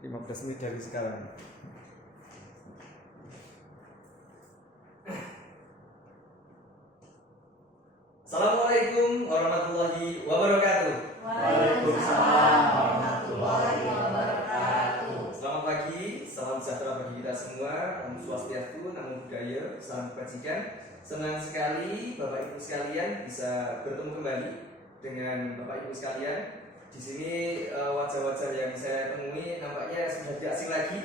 15 menit dari sekarang. Assalamualaikum warahmatullahi wabarakatuh. Waalaikumsalam warahmatullahi wabarakatuh. Selamat pagi, salam sejahtera bagi kita semua. Om Swastiastu, Namo Buddhaya, salam kebajikan. Senang sekali Bapak Ibu sekalian bisa bertemu kembali dengan Bapak Ibu sekalian. Di sini wajah-wajah yang saya temui nampaknya sudah tidak asing lagi.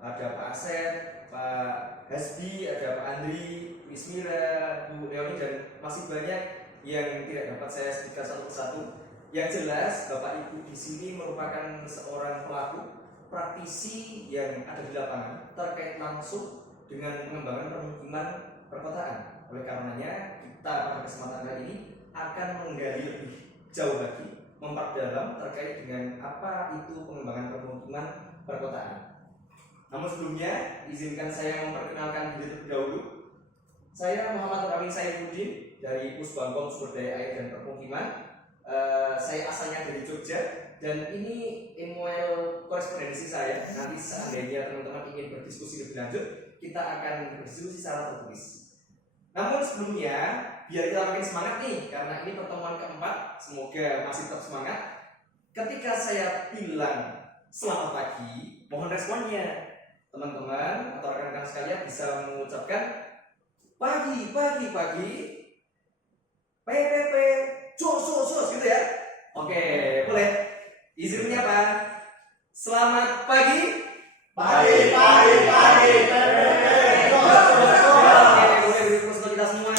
Ada Pak Asep, Pak Hasbi, ada Pak Andri, Wismira, Bu Leoni, dan masih banyak yang tidak dapat saya sebutkan satu persatu. Yang jelas Bapak Ibu di sini merupakan seorang pelaku praktisi yang ada di lapangan terkait langsung dengan pengembangan permukiman perkotaan. Oleh karenanya kita pada kesempatan kali ini akan menggali lebih jauh lagi, memperdalam terkait dengan apa itu pengembangan permukiman perkotaan. Namun sebelumnya izinkan saya memperkenalkan diri terlebih dahulu. Saya Muhammad Amin Saifuddin dari Pusbangkom Sumber Daya Air dan Permukiman. Saya asalnya dari Jogja dan ini email korespondensi saya. Nanti seandainya teman-teman ingin berdiskusi lebih lanjut, kita akan berdiskusi secara tertulis. Namun sebelumnya, biar kita makin semangat nih, karena ini pertemuan keempat, semoga masih tetap semangat. Ketika saya bilang selamat pagi, mohon responnya. Teman-teman atau rekan-rekan sekalian bisa mengucapkan pagi, PPP, jos gitu ya. Oke, boleh. Izin menyapa. Selamat pagi. Pagi, PPP. Boleh beri tepuk untuk kita semua.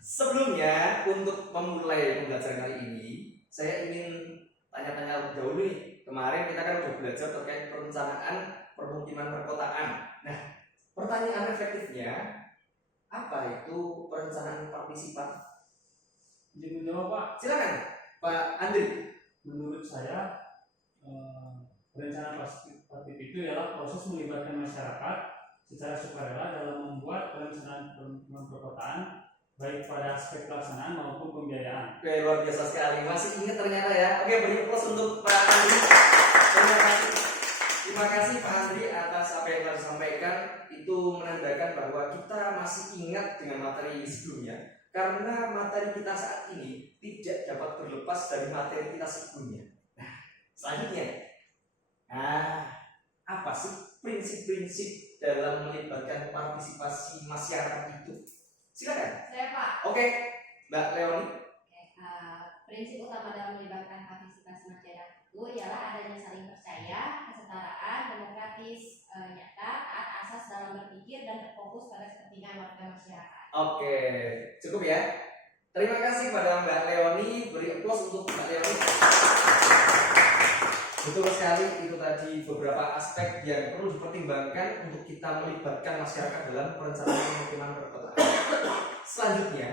Sebelumnya, untuk memulai pembelajaran kali ini, saya ingin tanya-tanya lebih dahulu nih. Kemarin kita kan udah belajar terkait perencanaan permukiman perkotaan. Nah, pertanyaan efektifnya, apa itu perencanaan partisipatif? Izin menjawab, Pak. Silakan, Pak Andri. Menurut saya, perencanaan partisipatif itu ialah proses melibatkan masyarakat secara sukarela dalam membuat perencanaan permukiman perkotaan, baik pada aspek pelaksanaan maupun pembiayaan. Oke, luar biasa sekali. Masih ingat ternyata ya. Oke, beri aplaus untuk Pak Andri. Terima kasih Pak Andri atas apa yang telah disampaikan. Itu menandakan bahwa kita masih ingat dengan materi sebelumnya. Karena materi kita saat ini tidak dapat berlepas dari materi kita sebelumnya. Nah, selanjutnya, apa sih prinsip-prinsip dalam melibatkan partisipasi masyarakat itu? Silakan. Saya Pak. Oke, Mbak Leoni. Prinsip utama dalam melibatkan partisipasi masyarakat itu ialah adanya saling percaya, kesetaraan, demokratis, nyata, taat asas dalam berpikir dan terfokus pada kepentingan warga masyarakat. Oke, cukup ya. Terima kasih kepada Mbak Leoni. Beri aplaus untuk Mbak Leoni. Betul sekali, itu tadi beberapa aspek yang perlu dipertimbangkan untuk kita melibatkan masyarakat dalam perencanaan permukiman perkotaan. Selanjutnya,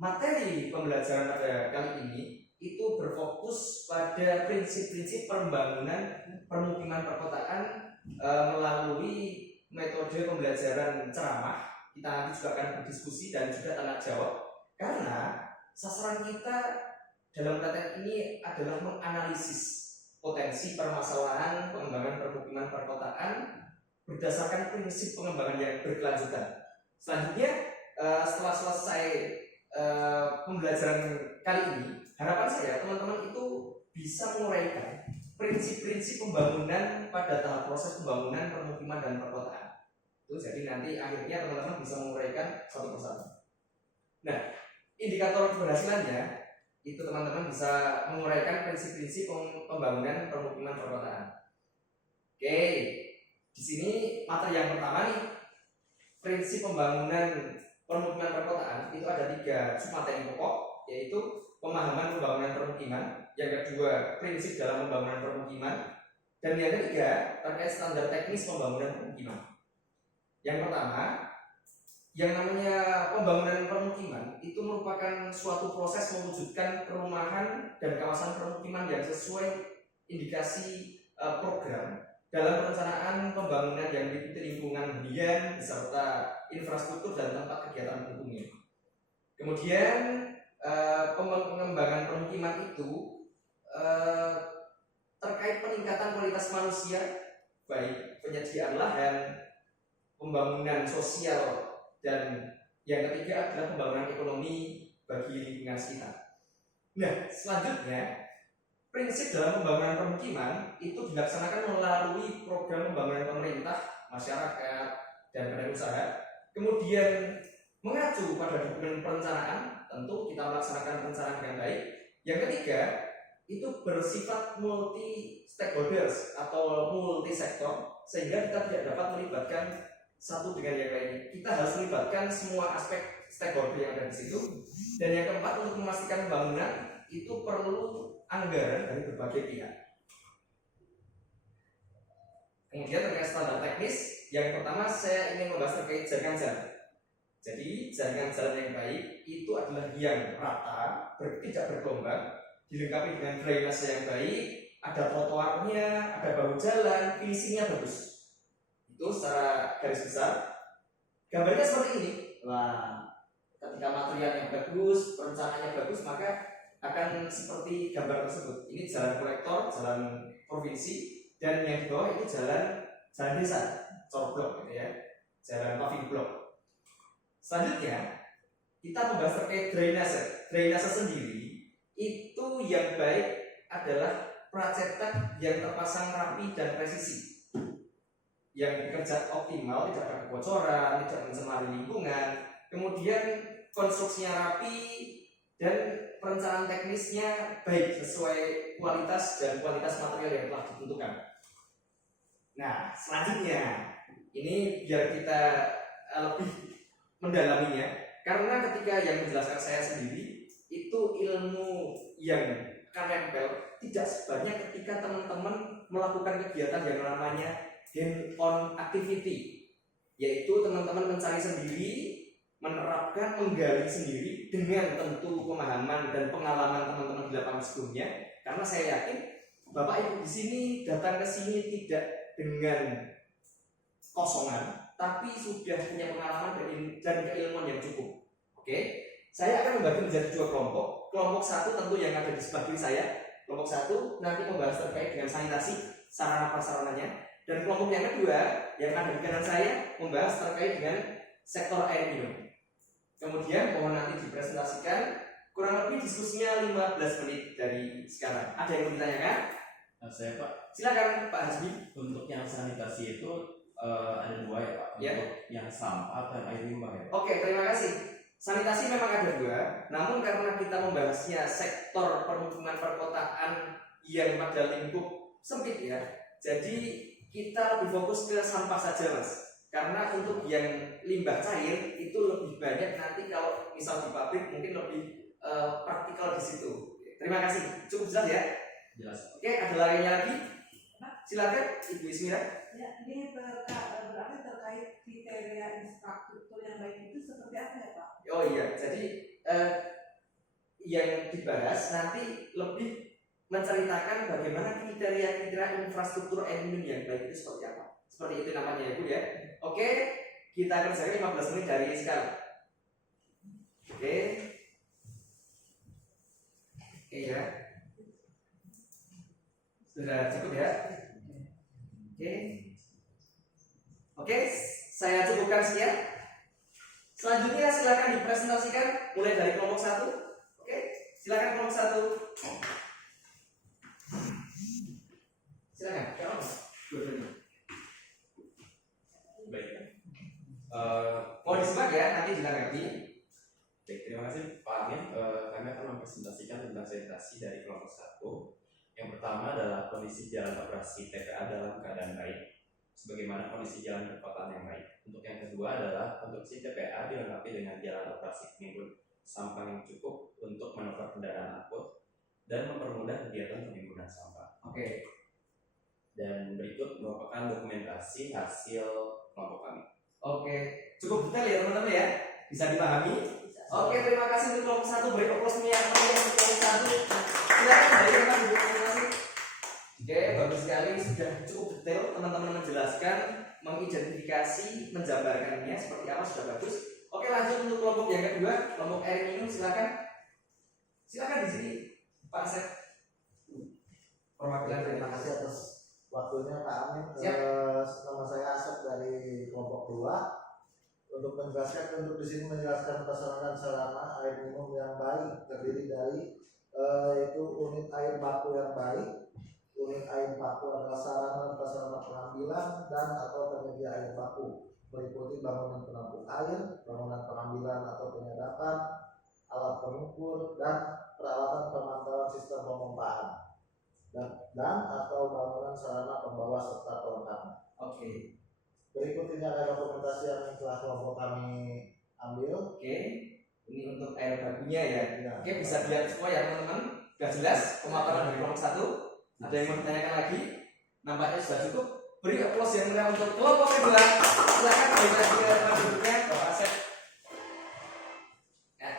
materi pembelajaran pada kali ini itu berfokus pada prinsip-prinsip pembangunan permukiman perkotaan melalui metode pembelajaran ceramah. Kita nanti juga akan berdiskusi dan juga tanya jawab, karena sasaran kita dalam pelatihan ini adalah menganalisis potensi permasalahan pengembangan permukiman perkotaan berdasarkan prinsip pengembangan yang berkelanjutan. Selanjutnya, setelah selesai pembelajaran kali ini, harapan saya teman-teman itu bisa menguraikan prinsip-prinsip pembangunan pada tahap proses pembangunan permukiman dan perkotaan. Itu jadi nanti akhirnya teman-teman bisa menguraikan satu persatu. Nah, indikator keberhasilannya itu teman-teman bisa menguraikan prinsip-prinsip pembangunan permukiman perkotaan. Oke, di sini materi yang pertama nih, prinsip pembangunan permukiman perkotaan itu ada 3 submateri pokok, yaitu pemahaman pembangunan permukiman, yang kedua prinsip dalam pembangunan permukiman, dan yang ketiga terkait standar teknis pembangunan permukiman. Yang pertama, yang namanya pembangunan permukiman itu merupakan suatu proses mewujudkan perumahan dan kawasan permukiman yang sesuai indikasi program dalam perencanaan pembangunan yang meliputi lingkungan hunian beserta infrastruktur dan tempat kegiatan pendukungnya. Kemudian pengembangan permukiman itu kualitas manusia, baik penyediaan lahan, pembangunan sosial, dan yang ketiga adalah pembangunan ekonomi bagi lingkungan sekitar. Nah, selanjutnya prinsip dalam pembangunan permukiman itu dilaksanakan melalui program pembangunan pemerintah, masyarakat, dan badan usaha. Kemudian mengacu pada dokumen perencanaan, tentu kita melaksanakan perencanaan dengan baik. Yang ketiga, itu bersifat multi stakeholders atau multi sektor, sehingga kita tidak dapat melibatkan satu dengan yang lainnya. Kita harus melibatkan semua aspek stakeholder yang ada di situ. Dan yang keempat, untuk memastikan pembangunan itu perlu anggaran dari berbagai pihak. Kemudian terkait standar teknis, yang pertama saya ingin membahas terkait jaringan jalan. Jadi jaringan jalan yang baik itu adalah yang rata, tidak bergelombang, dilengkapi dengan drainase yang baik, ada trotoarnya, ada bahu jalan, finishingnya bagus. Itu secara garis besar. Gambarnya seperti ini. Wah, ketika material yang bagus, perencanaannya bagus, maka akan seperti gambar tersebut. Ini jalan kolektor, jalan provinsi, dan yang di bawah itu jalan desa, corblok gitu ya, jalan paving block. Selanjutnya kita membahas terkait drainase. Drainase sendiri itu yang baik adalah pracetak yang terpasang rapi dan presisi, yang bekerja optimal, tidak ada kebocoran, tidak mencemari lingkungan, kemudian konstruksinya rapi dan perencanaan teknisnya baik sesuai kualitas dan kualitas material yang telah ditentukan. Nah, selanjutnya ini biar kita lebih mendalaminya, karena ketika yang menjelaskan saya sendiri itu ilmu yang akan nempel tidak sebanyak ketika teman-teman melakukan kegiatan yang namanya hand-on activity, yaitu teman-teman mencari sendiri, menerapkan, menggali sendiri dengan tentu pemahaman dan pengalaman teman-teman di lapangan sebelumnya. Karena saya yakin Bapak Ibu di sini datang ke sini tidak dengan kosongan, tapi sudah punya pengalaman dan keilmuan yang cukup. Oke, saya akan membagi menjadi dua kelompok. Kelompok satu tentu yang ada di sebelah kiri saya. Kelompok satu nanti membahas terkait dengan sanitasi, sarana prasarananya. Dan kelompok yang kedua yang ada di kanan saya membahas terkait dengan sektor air minum. Kemudian mohon nanti dipresentasikan, kurang lebih diskusinya 15 menit dari sekarang. Ada yang mau ditanyakan? Nah, saya Pak, Silakan Pak Hasbi. untuk yang sanitasi itu ada dua ya Pak, Ya. untuk yang sampah dan air limbah ya Pak. Oke, terima kasih. Sanitasi memang ada dua, namun karena kita membahasnya sektor permukiman perkotaan yang pada lingkup sempit ya, jadi kita lebih fokus ke sampah saja Mas. Karena untuk yang limbah cair itu lebih banyak nanti kalau misal di pabrik mungkin lebih praktikal di situ. Terima kasih, cukup jelas ya. Jelas. Oke, ada lainnya lagi? Silakan Ibu Ismira. Ya, ini berarti terkait kriteria infrastruktur yang baik itu seperti apa ya Pak? Oh iya, jadi yang dibahas nanti lebih menceritakan bagaimana kriteria infrastruktur air minum yang baik itu seperti apa. Seperti itu namanya ya Bu ya. Oke, kita kerjakan 15 menit dari sekarang. Oke. Oke ya. Sudah cukup ya. Oke. Oke, saya cukupkan sekian. Selanjutnya silakan dipresentasikan mulai dari kelompok 1. Oke, silakan kelompok 1. Silakan. Dua-duanya. Baik. Mau disimak ya, nanti dilanggapi. Baik, terima kasih Pak Amin. Kami akan mempresentasikan tentang sanitasi dari kelompok 1. Yang pertama adalah kondisi jalan operasi TPA dalam keadaan baik, sebagaimana kondisi jalan perkotaan yang baik. Untuk yang kedua adalah konstruksi TPA dilengkapi dengan jalan operasi penimbun sampah yang cukup untuk manuver kendaraan angkut dan mempermudah kegiatan penimbunan sampah. Oke. Dan berikut merupakan dokumentasi hasil kelompok kami. Oke, cukup detail ya teman-teman ya. Bisa dipahami? Oke, terima kasih untuk kelompok 1. Beri aplaus yang meriah untuk kelompok 1. Silakan dari teman terima kasih. Oke, bagus sekali, sudah cukup detail teman-teman menjelaskan, mengidentifikasi, menjabarkannya seperti apa, sudah bagus. Oke, lanjut untuk kelompok yang kedua, kelompok air minum, silakan. Silakan di sini, Pak Asep. Perwakilan dari Terima kasih atas waktunya Kak Amin. Siap. Nama saya Asep dari kelompok 2 untuk di sini menjelaskan prasarana dan sarana air minum yang baik terdiri dari itu unit air baku yang baik. Unit air baku adalah sarana dan prasarana pengambilan dan atau penyedia air baku, meliputi bangunan penampung air, bangunan pengambilan atau penyadapan, alat pengukur, dan peralatan pemantauan sistem pemompaan dan atau bangunan sarana pembawa serta pelengkapnya. Oke. Berikut ini ada dokumentasi yang telah kelompok kami ambil. Oke. Ini untuk air bakunya ya. Ya. Oke, bisa dilihat semua ya teman-teman. Sudah jelas pemaparan dari kelompok 1. Ada yang mau ditanyakan lagi? Nampaknya sudah cukup. Beri aplaus yang meriah untuk kelompok kedua. Silakan balik lagi ke tempat duduknya, Bapak Asep. Nah,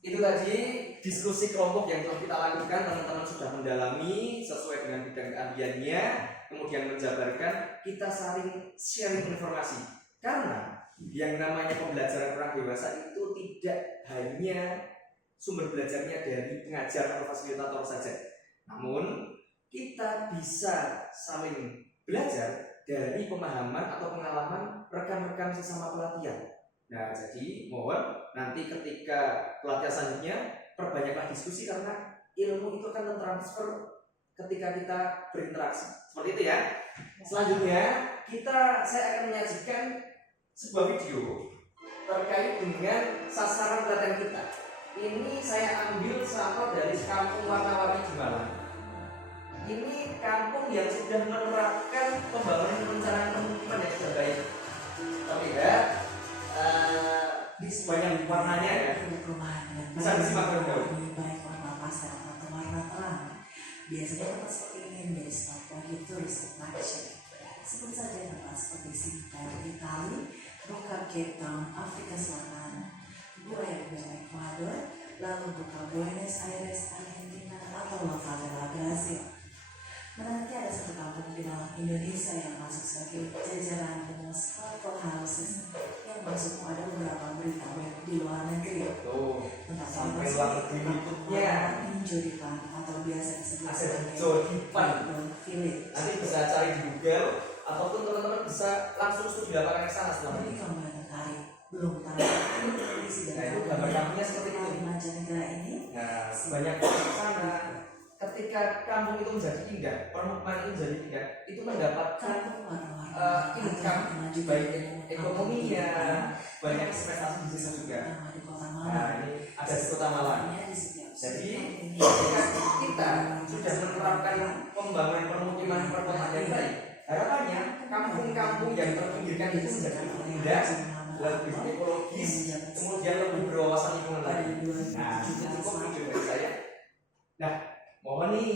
itu tadi diskusi kelompok yang telah kita lakukan. Teman-teman sudah mendalami sesuai dengan bidang keahliannya, kemudian menjabarkan, kita saling sharing informasi. Karena yang namanya pembelajaran orang dewasa itu tidak hanya sumber belajarnya dari pengajar atau fasilitator saja, namun kita bisa saling belajar dari pemahaman atau pengalaman rekan-rekan sesama pelatihan. Nah, jadi mohon nanti ketika pelatihan selanjutnya perbanyaklah diskusi karena ilmu itu akan tertransfer ketika kita berinteraksi. Seperti itu ya. Selanjutnya saya akan menyajikan sebuah video terkait dengan sasaran pelatihan kita. Ini saya ambil sampel dari Kampung Warna-Warni di Malang. Ini kampung yang sudah menerapkan pembangunan perencanaan pemukiman yang sudah baik. Terlihat di sebanyak warnanya ya. Bisa disimak dulu. Baik warna pastel atau warna terang. Biasanya tempat seperti ini menjadi spot bagi turis attraction. Sebut saja tempat seperti Singapura, Italia, Roca, Cape Town, Afrika Selatan, Buenos Ecuador, lalu buka Buenos Aires, Argentina, atau La Favela, Brazil. Menanti ada satu kampung di dalam Indonesia yang masuk sebagai jajaran dengan sparkle houses yang masuk ada beberapa berita web di luar negeri. Tuh, Tempat sampai ini luar negeri berikutnya. Jodipan atau biasa disebut Ada sebagai Jodipan. Village. Nanti bisa cari di Google ataupun teman-teman bisa langsung studi lapangan ke sana setelah Tapi ini. kalau yang tertarik belum tahu kondisi Nah, dan itu gambar kampungnya seperti itu. di mancanegara ini Nah, banyak orang ke sana. Ketika kampung itu menjadi indah, permukaan itu menjadi indah, itu mendapatkan kampung warna-warni income, maju baik dengan ekonominya, kampung banyak investasi di situ juga. pertama di kota Nah, Malang. ini ada di Kota Malang. Di setiap Jadi, sudut ketika kita sudah menerapkan pembangunan permukiman perkotaan yang baik, harapannya kampung-kampung yang terpinggirkan itu menjadi lebih indah, lebih ekologis, kemudian lebih berwawasan lingkungan lagi. Nah, itu cukup video dari saya. Nah, mohon nih,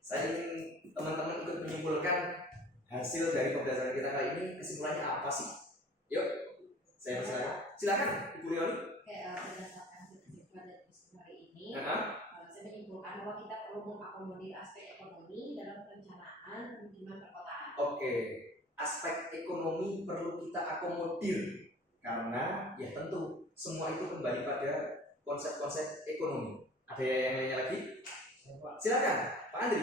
saya ingin teman-teman ikut menyimpulkan hasil dari pembelajaran kita kali ini. Kesimpulannya apa sih? Yuk, saya persilakan. Silakan, Ibu Rioni. Oke, berdasarkan kesimpulan dari diskusi hari ini, Nah, saya menyimpulkan bahwa kita perlu mengakomodir aspek ekonomi dalam perencanaan pemukiman perkotaan. oke, aspek ekonomi perlu kita akomodir karena ya tentu semua itu kembali pada konsep-konsep ekonomi. Ada yang lainnya lagi? Silakan, Pak Andri.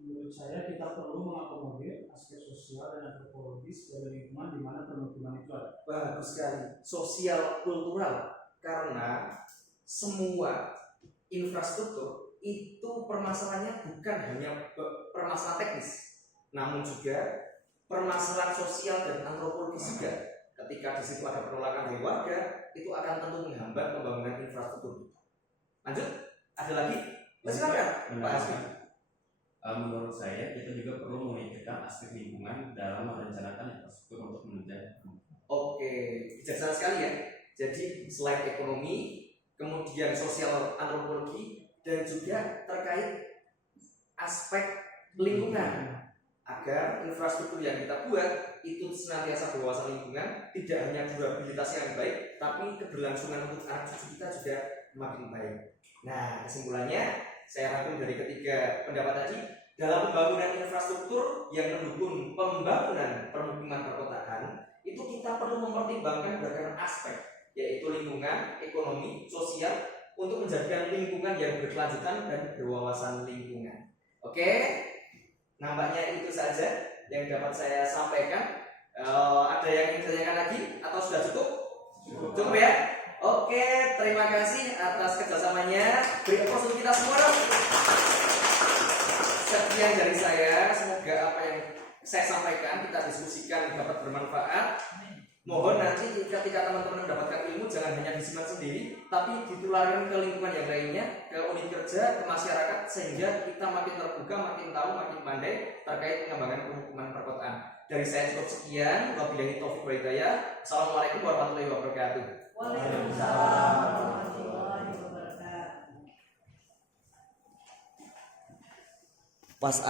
Menurut saya kita perlu mengakomodir aspek sosial dan antropologis dari lingkungan di mana permukiman itu ada. Bagus sekali, sosial kultural, karena semua infrastruktur itu permasalahannya bukan hanya permasalahan teknis, namun juga permasalahan sosial dan antropologis juga. Ketika di situ ada penolakan dari warga, itu akan tentu menghambat pembangunan infrastruktur. Lanjut, ada lagi? Silakan, Pak Hasbi. Menurut saya kita juga perlu memikirkan aspek lingkungan dalam merencanakan infrastruktur untuk menunjang. Oke, bijaksana sekali ya. Jadi selain ekonomi, kemudian sosial antropologi, dan juga terkait aspek lingkungan agar infrastruktur yang kita buat itu senantiasa berwawasan lingkungan, tidak hanya durabilitas yang baik, tapi keberlangsungan untuk anak cucu kita juga makin baik. Nah, kesimpulannya saya rangkum dari ketiga pendapat tadi, dalam pembangunan infrastruktur yang mendukung pembangunan permukiman perkotaan, itu kita perlu mempertimbangkan beragam aspek, yaitu lingkungan, ekonomi, sosial, untuk menjadikan lingkungan yang berkelanjutan dan berwawasan lingkungan. Oke, Nampaknya itu saja yang dapat saya sampaikan. Ada yang ingin ditanyakan lagi atau sudah cukup? Cukup ya? Oke, terima kasih atas kerjasamanya. Beri applause untuk kita semua dong. Sekian dari saya. Semoga apa yang saya sampaikan, kita diskusikan dapat bermanfaat. Mohon nanti ketika teman-teman mendapatkan ilmu jangan hanya disimpan sendiri, tapi ditularkan ke lingkungan yang lainnya, ke unit kerja, ke masyarakat, sehingga kita makin terbuka, makin tahu, makin pandai terkait pengembangan perhukuman perkotaan. Dari saya cukup sekian. Wabillahi taufiq wal hidayah. Assalamualaikum warahmatullahi wabarakatuh. Waalaikumsalam warahmatullahi wabarakatuh. Pas